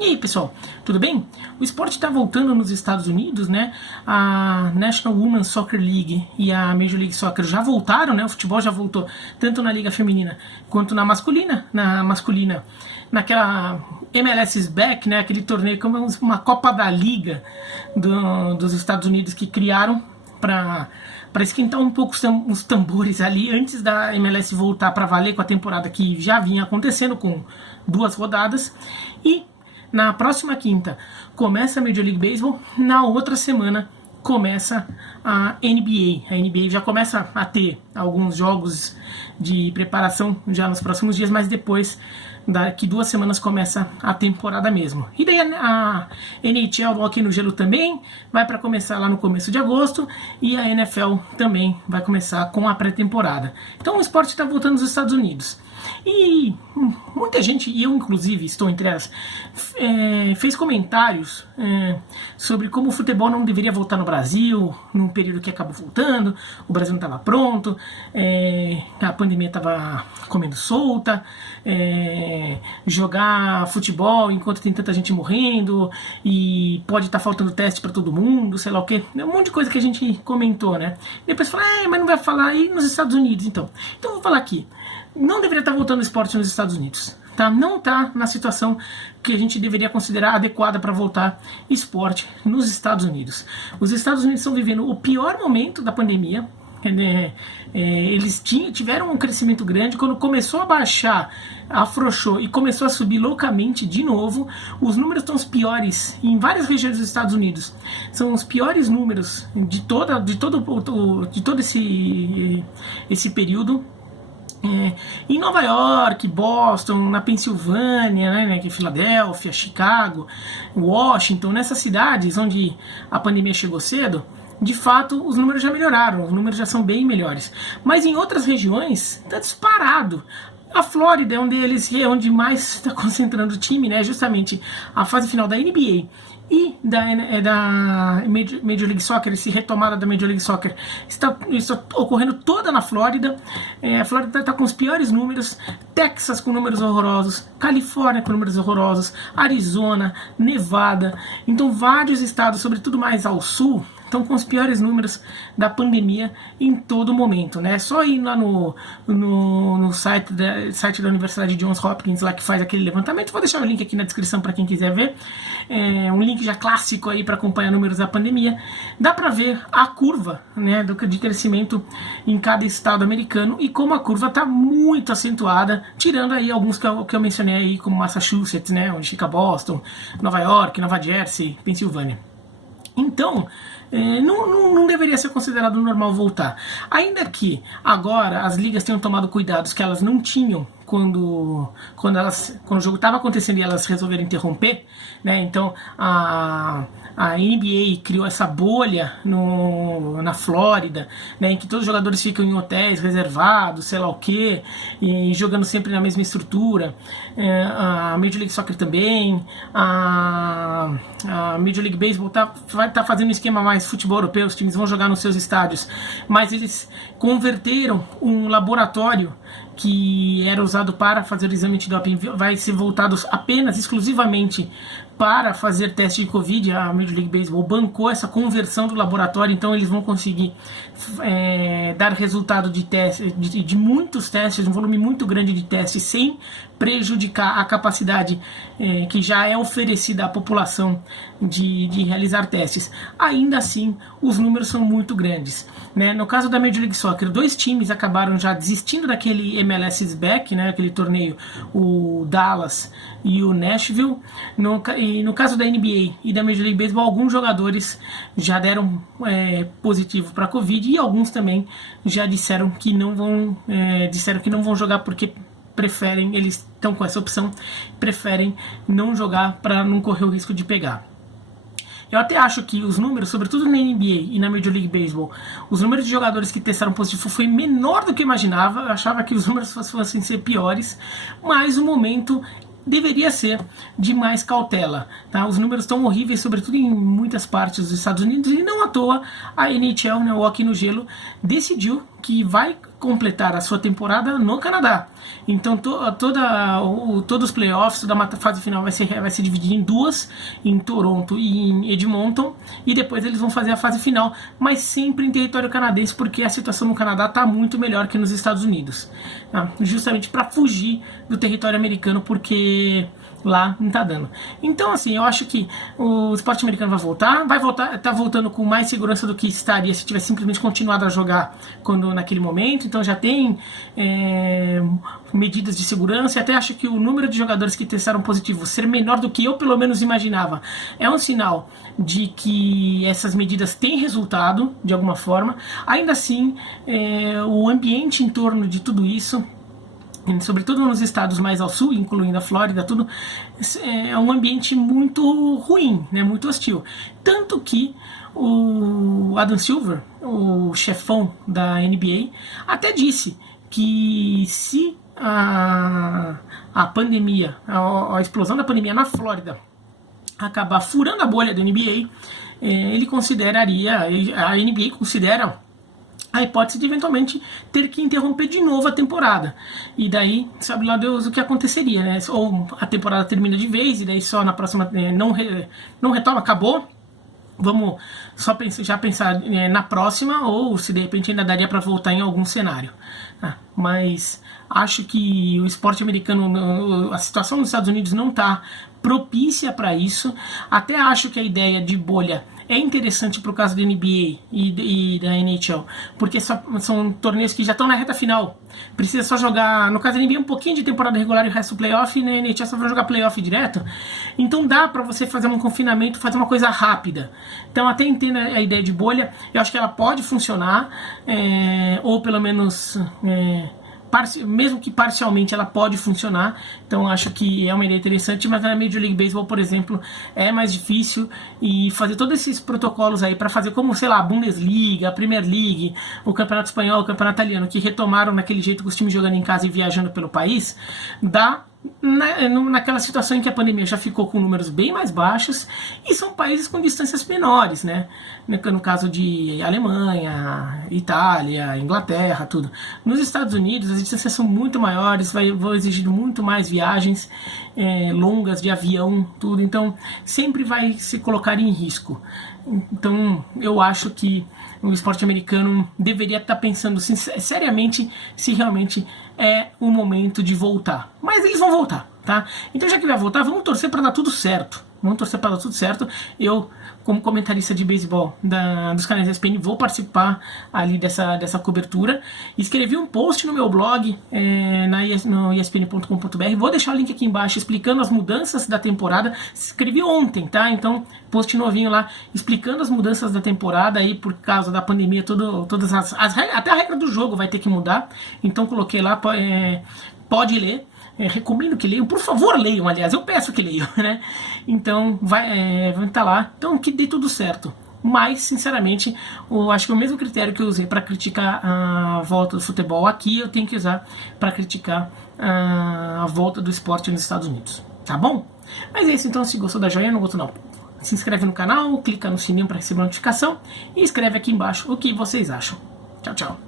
E aí, pessoal, tudo bem? O esporte está voltando nos Estados Unidos, né? A National Women's Soccer League e a Major League Soccer já voltaram, né? O futebol já voltou, tanto na liga feminina quanto na masculina. Naquela MLS Back, né? Aquele torneio como uma Copa da Liga dos Estados Unidos que criaram para esquentar um pouco os tambores ali antes da MLS voltar para valer com a temporada que já vinha acontecendo com 2 rodadas. E na próxima quinta começa a Major League Baseball, na outra semana começa a NBA. A NBA já começa a ter alguns jogos de preparação já nos próximos dias, mas depois daqui 2 semanas começa a temporada mesmo. E daí a NHL do hockey no gelo também vai para começar lá no começo de agosto, e a NFL também vai começar com a pré-temporada. Então o esporte está voltando nos Estados Unidos. E muita gente, e eu inclusive estou entre elas, fez comentários sobre como o futebol não deveria voltar no Brasil, num período que acabou voltando, o Brasil não estava pronto, a pandemia estava comendo solta, jogar futebol enquanto tem tanta gente morrendo, e pode estar faltando teste para todo mundo, sei lá o que, um monte de coisa que a gente comentou, né? E depois fala, mas não vai falar aí nos Estados Unidos, então eu vou falar aqui. Não deveria estar voltando o esporte nos Estados Unidos, tá? Não está na situação que a gente deveria considerar adequada para voltar esporte nos Estados Unidos. Os Estados Unidos estão vivendo o pior momento da pandemia. Eles tiveram um crescimento grande. Quando começou a baixar, afrouxou e começou a subir loucamente de novo. Os números estão os piores em várias regiões dos Estados Unidos. São os piores números de todo esse período. Em Nova York, Boston, na Pensilvânia, né, que é Filadélfia, Chicago, Washington, nessas cidades onde a pandemia chegou cedo, de fato os números já melhoraram, os números já são bem melhores. Mas em outras regiões está disparado. A Flórida é onde mais está concentrando o time, né, justamente a fase final da NBA e da Major League Soccer, essa retomada da Major League Soccer está ocorrendo toda na Flórida. A Flórida está com os piores números, Texas com números horrorosos, Califórnia com números horrorosos, Arizona, Nevada. Então vários estados, sobretudo mais ao sul, estão com os piores números da pandemia em todo momento, né? Só ir lá no site da Universidade Johns Hopkins, lá que faz aquele levantamento. Vou deixar o link aqui na descrição para quem quiser ver. Um link já clássico aí para acompanhar números da pandemia. Dá para ver a curva, né, de crescimento em cada estado americano e como a curva está muito acentuada, tirando aí alguns que eu mencionei aí, como Massachusetts, né, onde fica Boston, Nova York, Nova Jersey, Pensilvânia. Então, não deveria ser considerado normal voltar. Ainda que agora as ligas tenham tomado cuidados que elas não tinham quando o jogo estava acontecendo e elas resolveram interromper, né? Então a NBA criou essa bolha na Flórida, né, em que todos os jogadores ficam em hotéis reservados, sei lá o que, e jogando sempre na mesma estrutura. A Major League Soccer também, a Major League Baseball vai estar fazendo um esquema mais futebol europeu, os times vão jogar nos seus estádios, mas eles converteram um laboratório que era usado para fazer o exame de doping, vai ser voltado apenas, exclusivamente para fazer teste de Covid. A Major League Baseball bancou essa conversão do laboratório, então eles vão conseguir dar resultado de testes, de muitos testes, um volume muito grande de testes, sem prejudicar a capacidade que já é oferecida à população de realizar testes. Ainda assim, os números são muito grandes, né? No caso da Major League Soccer, 2 times acabaram já desistindo daquele MLS Back, né, aquele torneio, o Dallas e o Nashville. E no caso da NBA e da Major League Baseball, alguns jogadores já deram positivo para Covid, e alguns também já disseram que não vão jogar porque preferem, eles estão com essa opção, preferem não jogar para não correr o risco de pegar. Eu até acho que os números, sobretudo na NBA e na Major League Baseball, os números de jogadores que testaram positivo foi menor do que eu imaginava. Eu achava que os números fossem ser piores, mas o momento deveria ser de mais cautela, tá? Os números estão horríveis, sobretudo em muitas partes dos Estados Unidos, e não à toa a NHL, né, o hockey no gelo, decidiu que vai completar a sua temporada no Canadá. Então todos os playoffs, toda a fase final vai ser dividida em duas, em Toronto e em Edmonton, e depois eles vão fazer a fase final, mas sempre em território canadense, porque a situação no Canadá está muito melhor que nos Estados Unidos, tá? Justamente para fugir do território americano, porque lá não tá dando. Então, assim, eu acho que o esporte americano vai voltar, tá voltando com mais segurança do que estaria se tivesse simplesmente continuado a jogar naquele momento. Então já tem medidas de segurança, e até acho que o número de jogadores que testaram positivo ser menor do que eu pelo menos imaginava é um sinal de que essas medidas têm resultado de alguma forma. Ainda assim, o ambiente em torno de tudo isso, sobretudo nos estados mais ao sul, incluindo a Flórida, tudo, é um ambiente muito ruim, né, muito hostil. Tanto que o Adam Silver, o chefão da NBA, até disse que se a pandemia, a explosão da pandemia na Flórida acabar furando a bolha da NBA, ele consideraria, a NBA considera a hipótese de eventualmente ter que interromper de novo a temporada. E daí, sabe lá Deus o que aconteceria, né? Ou a temporada termina de vez, e daí só na próxima não retoma, acabou. Vamos só pensar na próxima, ou se de repente ainda daria para voltar em algum cenário. Mas acho que o esporte americano, a situação nos Estados Unidos não está propícia para isso. Até acho que a ideia de bolha é interessante para o caso da NBA e da NHL, porque são torneios que já estão na reta final. Precisa só jogar, no caso da NBA, um pouquinho de temporada regular e o resto do playoff, e na NHL só vai jogar playoff direto. Então dá para você fazer um confinamento, fazer uma coisa rápida. Então até entendo a ideia de bolha, eu acho que ela pode funcionar, ou pelo menos mesmo que parcialmente ela pode funcionar. Então acho que é uma ideia interessante, mas na Major League Baseball, por exemplo, é mais difícil, e fazer todos esses protocolos aí para fazer como, sei lá, a Bundesliga, a Premier League, o Campeonato Espanhol, o Campeonato Italiano, que retomaram naquele jeito com os times jogando em casa e viajando pelo país, dá naquela situação em que a pandemia já ficou com números bem mais baixos, e são países com distâncias menores, né? No caso de Alemanha, Itália, Inglaterra, tudo. Nos Estados Unidos as distâncias são muito maiores, vão exigir muito mais viagens longas de avião, tudo, então sempre vai se colocar em risco. Então eu acho que o esporte americano deveria estar pensando seriamente se realmente é o momento de voltar. Mas eles vão voltar, tá? Então já que vai voltar, vamos torcer para dar tudo certo. Vamos torcer para dar tudo certo. Eu, como comentarista de beisebol dos canais da ESPN, vou participar ali dessa cobertura. Escrevi um post no meu blog, no espn.com.br. Vou deixar o link aqui embaixo explicando as mudanças da temporada. Escrevi ontem, tá? Então, post novinho lá explicando as mudanças da temporada aí por causa da pandemia, todas as regras, até a regra do jogo vai ter que mudar. Então, coloquei lá, pode ler. Recomendo que leiam, por favor leiam, aliás, eu peço que leiam, né? Então vai estar lá, então que dê tudo certo. Mas, sinceramente, acho que o mesmo critério que eu usei para criticar a volta do futebol aqui, eu tenho que usar para criticar a volta do esporte nos Estados Unidos, tá bom? Mas é isso, então, se gostou da joinha, não gostou não, se inscreve no canal, clica no sininho para receber notificação e escreve aqui embaixo o que vocês acham. Tchau, tchau.